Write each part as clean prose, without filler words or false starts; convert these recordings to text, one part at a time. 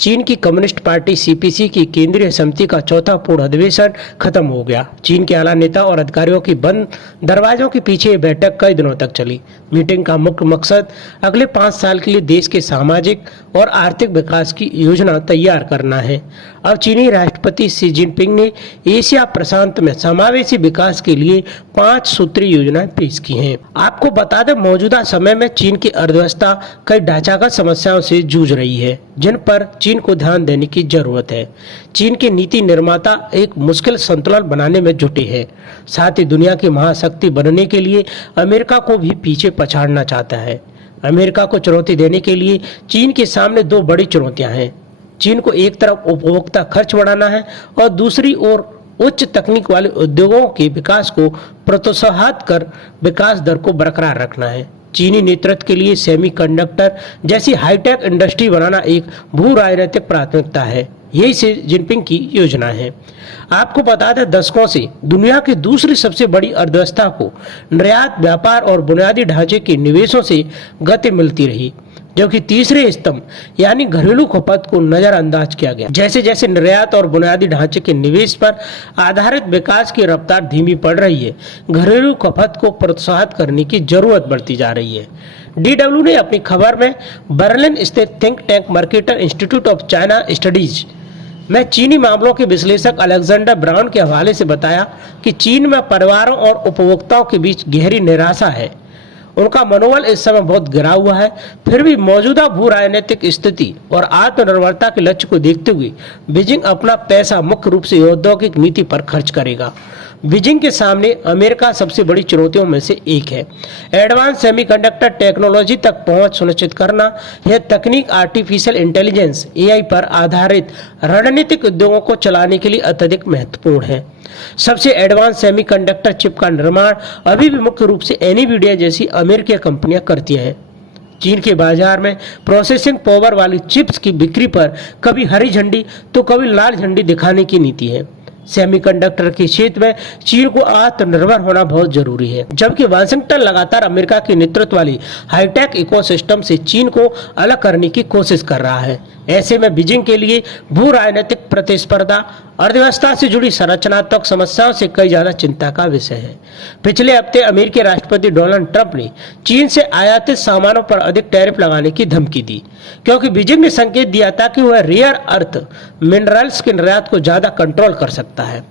चीन की communist party CPC की केंद्रीय समिति का चौथा पूर्ण अधिवेशन खत्म हो गया। चीन के आला नेता और अधिकारियों की बंद दरवाजों के पीछे ये बैठक कई दिनों तक चली। मीटिंग का मुख्य मकसद अगले 5 साल के लिए देश के सामाजिक और आर्थिक विकास की योजना तैयार करना है। अब चीनी राष्ट्रपति शी जिनपिंग ने एशिया प्रशांत में समावेशी विकास के लिए 5 सूत्रीय योजनाएं पेश की हैं। आपको बता दें, मौजूदा समय में चीन की अर्थव्यवस्था कई ढांचागत समस्याओं से जूझ रही है, जिन पर चीन को ध्यान देने की जरूरत है। चीन के नीति निर्माता एक मुश्किल संतुलन बनाने में जुटे हैं। साथ ही दुनिया की महाशक्ति बनने के लिए अमेरिका को भी पीछे पछाड़ना चाहता है। अमेरिका को चुनौती देने के लिए चीन के सामने 2 बड़ी चुनौतियां हैं। चीन को एक तरफ उपभोक्ता खर्च बढ़ाना है और दूसरी ओर उच्च तकनीक वाले उद्योगों के विकास को प्रोत्साहित कर विकास दर को बरकरार रखना है। चीनी नेतृत्व के लिए सेमीकंडक्टर जैसी हाईटेक इंडस्ट्री बनाना एक भू राजनीतिक प्राथमिकता है। यही शी जिनपिंग की योजना है। आपको बता दें, दशकों से दुनिया की दूसरी सबसे बड़ी अर्थव्यवस्था को निर्यात, व्यापार और बुनियादी ढांचे के निवेशों से गति मिलती रही, जबकि तीसरे स्तंभ यानी घरेलू खपत को नजरअंदाज किया गया। जैसे जैसे निर्यात और बुनियादी ढांचे के निवेश पर आधारित विकास की रफ्तार धीमी पड़ रही है, घरेलू खपत को प्रोत्साहित करने की जरूरत बढ़ती जा रही है। DW ने अपनी खबर में बर्लिन स्थित think tank Mercator institute of China studies में चीनी मामलों के विश्लेषक अलेक्जेंडर ब्राउन के हवाले से बताया कि चीन में परिवारों और उपभोक्ताओं के बीच गहरी निराशा है। उनका मनोबल इस समय बहुत गिरा हुआ है। फिर भी मौजूदा भू राजनीतिक स्थिति और आत्मनिर्भरता के लक्ष्य को देखते हुए बीजिंग अपना पैसा मुख्य रूप से औद्योगिक नीति पर खर्च करेगा। बीजिंग के सामने अमेरिका सबसे बड़ी चुनौतियों में से एक है। एडवांस सेमीकंडक्टर टेक्नोलॉजी तक पहुंच सुनिश्चित करना। यह तकनीक आर्टिफिशियल इंटेलिजेंस AI पर आधारित रणनीतिक उद्योगों को चलाने के लिए अत्यधिक महत्वपूर्ण है। सबसे एडवांस सेमीकंडक्टर चिप का निर्माण अभी भी मुख्य रूप से एनवीडिया जैसी अमेरिकी कंपनियां करती हैं। चीन के बाजार में प्रोसेसिंग पावर वाली चिप्स की बिक्री पर कभी हरी झंडी तो कभी लाल झंडी दिखाने की नीति है। सेमीकंडक्टर के क्षेत्र में चीन को आत्मनिर्भर होना बहुत जरूरी है, जबकि वाशिंगटन लगातार अमेरिका के नेतृत्व वाली हाईटेक इकोसिस्टम से चीन को अलग करने की कोशिश कर रहा है। ऐसे में बीजिंग के लिए भू राजनीतिक प्रतिस्पर्धा अर्थव्यवस्था से जुड़ी संरचनात्मक समस्याओं से कई ज्यादा चिंता का विषय है। पिछले हफ्ते अमेरिकी राष्ट्रपति डोनाल्ड ट्रंप ने चीन से आयातित सामानों पर अधिक टैरिफ लगाने की धमकी दी, क्योंकि बीजिंग ने संकेत दिया था कि वह रेयर अर्थ मिनरल्स के निर्यात को ज्यादा कंट्रोल कर सकता है।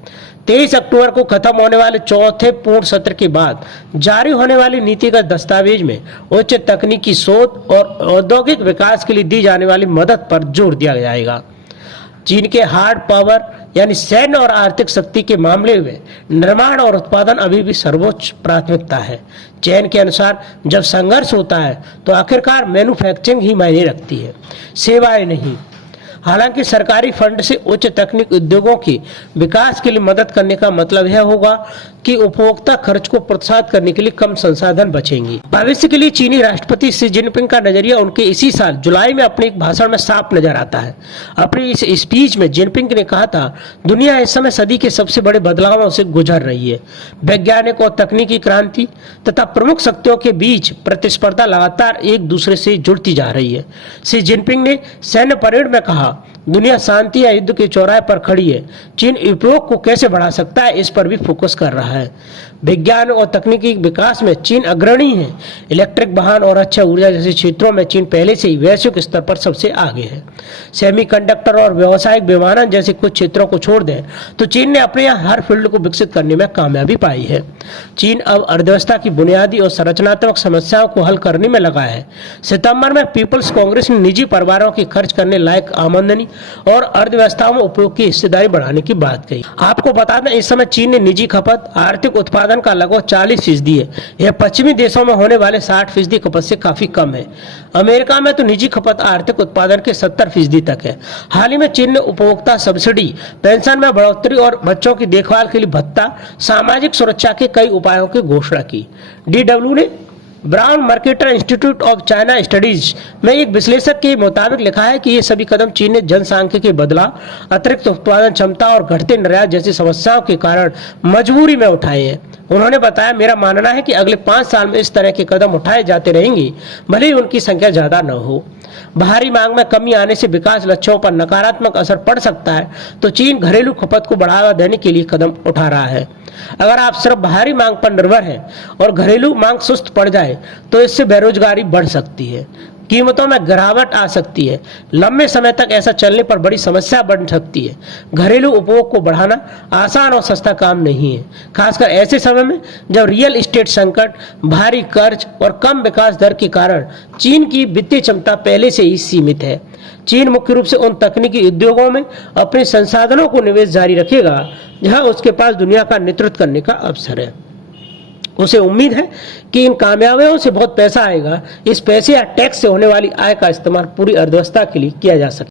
23 अक्टूबर को खत्म होने वाले चौथे पूर्ण सत्र के बाद जारी होने वाली नीतिगत दस्तावेज में उच्च तकनीकी शोध और औद्योगिक विकास के लिए दी जाने वाली मदद पर जोर दिया जाएगा। चीन के हार्ड पावर यानी सैन्य और आर्थिक शक्ति के मामले में निर्माण और उत्पादन अभी भी सर्वोच्च प्राथमिकता है। चैन के अनुसार जब संघर्ष होता है तो आखिरकार मैन्युफैक्चरिंग ही मायने रखती है, सेवाएं नहीं। हालांकि सरकारी फंड से उच्च तकनीक उद्योगों के विकास के लिए मदद करने का मतलब यह होगा कि उपभोक्ता खर्च को प्रोत्साहित करने के लिए कम संसाधन बचेंगे। भविष्य के लिए चीनी राष्ट्रपति शी जिनपिंग का नजरिया उनके इसी साल जुलाई में अपने एक भाषण में साफ नजर आता है। अपनी इस स्पीच में जिनपिंग ने कहा था, दुनिया इस समय सदी के सबसे बड़े बदलावों से गुजर रही है। वैज्ञानिक और तकनीकी क्रांति तथा प्रमुख शक्तियों के बीच प्रतिस्पर्धा लगातार एक दूसरे से जुड़ती जा रही है। शी जिनपिंग ने सैन्य परेड में कहा, दुनिया शांति या युद्ध के चौराहे पर खड़ी है। चीन उपयोग को कैसे बढ़ा सकता है, इस पर भी फोकस कर रहा है। विज्ञान और तकनीकी विकास में चीन अग्रणी है। इलेक्ट्रिक वाहन और अक्षय ऊर्जा जैसे क्षेत्रों में चीन पहले से ही वैश्विक स्तर पर सबसे आगे है। सेमीकंडक्टर और व्यावसायिक विमानन जैसे कुछ क्षेत्रों को छोड़ दें तो चीन ने अपने यहाँ हर फील्ड को विकसित करने में कामयाबी पाई है। चीन अब अर्थव्यवस्था की बुनियादी और संरचनात्मक समस्याओं को हल करने में लगा है। सितंबर में पीपल्स कांग्रेस ने निजी परिवारों की खर्च करने लायक आमदनी और अर्थव्यवस्था में उपयोग की हिस्सेदारी बढ़ाने की बात कही। आपको बता दें, इस समय चीन ने निजी खपत आर्थिक उत्पादन का लगभग 40% है। यह पश्चिमी देशों में होने वाले 60% खपत से काफी कम है। अमेरिका में तो निजी खपत आर्थिक उत्पादन के 70% तक है। हाल ही में चीन ने उपभोक्ता सब्सिडी, पेंशन में बढ़ोतरी और बच्चों की देखभाल के लिए भत्ता, सामाजिक सुरक्षा के कई उपायों की घोषणा की। DW ने brown Mercator institute of China studies में एक विश्लेषक के मुताबिक लिखा है कि ये सभी कदम चीन ने जनसांख्यिकी के बदलाव, अतिरिक्त उत्पादन क्षमता और घटते निर्यात जैसी समस्याओं के कारण मजबूरी में उठाए हैं। उन्होंने बताया, मेरा मानना है कि अगले 5 साल में इस तरह के कदम उठाए जाते रहेंगे, भले ही उनकी संख्या ज्यादा न हो। बाहरी मांग में कमी आने से विकास लक्ष्यों पर नकारात्मक असर पड़ सकता है, तो चीन घरेलू खपत को बढ़ावा देने के लिए कदम उठा रहा है। अगर आप सिर्फ बाहरी मांग पर निर्भर हैं और घरेलू मांग सुस्त पड़ जाए तो इससे बेरोजगारी बढ़ सकती है, कीमतों में गिरावट आ सकती है। लंबे समय तक ऐसा चलने पर बड़ी समस्या बन सकती है। घरेलू उपभोग को बढ़ाना आसान और सस्ता काम नहीं है, खासकर ऐसे समय में जब रियल एस्टेट संकट, भारी कर्ज और कम विकास दर के कारण चीन की वित्तीय क्षमता पहले से ही सीमित है। चीन मुख्य रूप से उन तकनीकी उद्योगों में अपने संसाधनों को निवेश जारी रखेगा जहां उसके पास दुनिया का नेतृत्व करने का अवसर है। उसे उम्मीद है कि इन कामयाबियों से बहुत पैसा आएगा। इस पैसे या टैक्स से होने वाली आय का इस्तेमाल पूरी अर्थव्यवस्था के लिए किया जा सकता है।